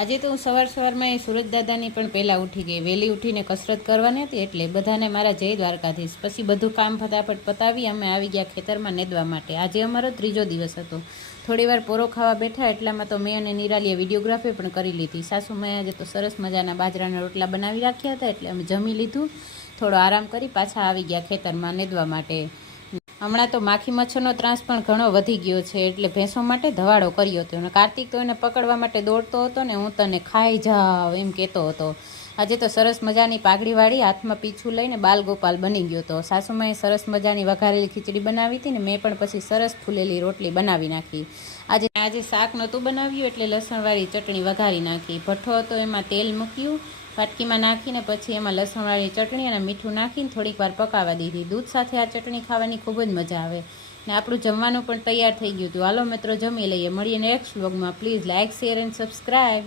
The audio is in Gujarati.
આજે તો હું સવારમાં સુરજ દાદાની પણ પહેલાં ઉઠી ગઈ. વહેલી ઉઠીને કસરત કરવાની હતી એટલે બધાને મારા જય દ્વારકાધીશ. પછી બધું કામ ફટાફટ પતાવી અમે આવી ગયા ખેતરમાં નેદવા માટે. આજે અમારો ત્રીજો દિવસ હતો. થોડીવાર પોરો ખાવા બેઠા એટલામાં તો મેં અને નિરાલીએ વિડીયોગ્રાફી પણ કરી લીધી. સાસુમાએ આજે તો સરસ મજાના બાજરાના રોટલા બનાવી રાખ્યા હતા એટલે અમે જમી લીધું. થોડો આરામ કરી પાછા આવી ગયા ખેતરમાં નેદવા માટે. હમણાં તો માખી મચ્છરનો ત્રાસ પણ ઘણો વધી ગયો છે એટલે ભેંસો માટે ધવાડો કર્યો હતો. અને કાર્તિક તો એને પકડવા માટે દોડતો હતો ને હું તને ખાઈ જાવ એમ કહેતો હતો. આજે તો સરસ મજાની પાઘડી વાળી હાથમાં પીછું લઈને બાલગોપાલ બની ગયો હતો. સાસુમાએ સરસ મજાની વઘારેલી ખીચડી બનાવી હતી ને મેં પણ પછી સરસ ફૂલેલી રોટલી બનાવી નાખી. આજે શાક નહોતું બનાવ્યું એટલે લસણવાળી ચટણી વઘારી નાખી. ભઠ્ઠો હતો એમાં તેલ મૂક્યું, વાટકીમાં નાખીને પછી એમાં લસણવાળી ચટણી અને મીઠું નાખીને થોડીક વાર પકાવવા દીધી. દૂધ સાથે આ ચટણી ખાવાની ખૂબ જ મજા આવે. ને આપણું જમવાનું પણ તૈયાર થઈ ગયું હતું. હાલો મિત્રો જમી લઈએ. મળીએ નેક્સ્ટ વ્લોગમાં. Please like, share and subscribe.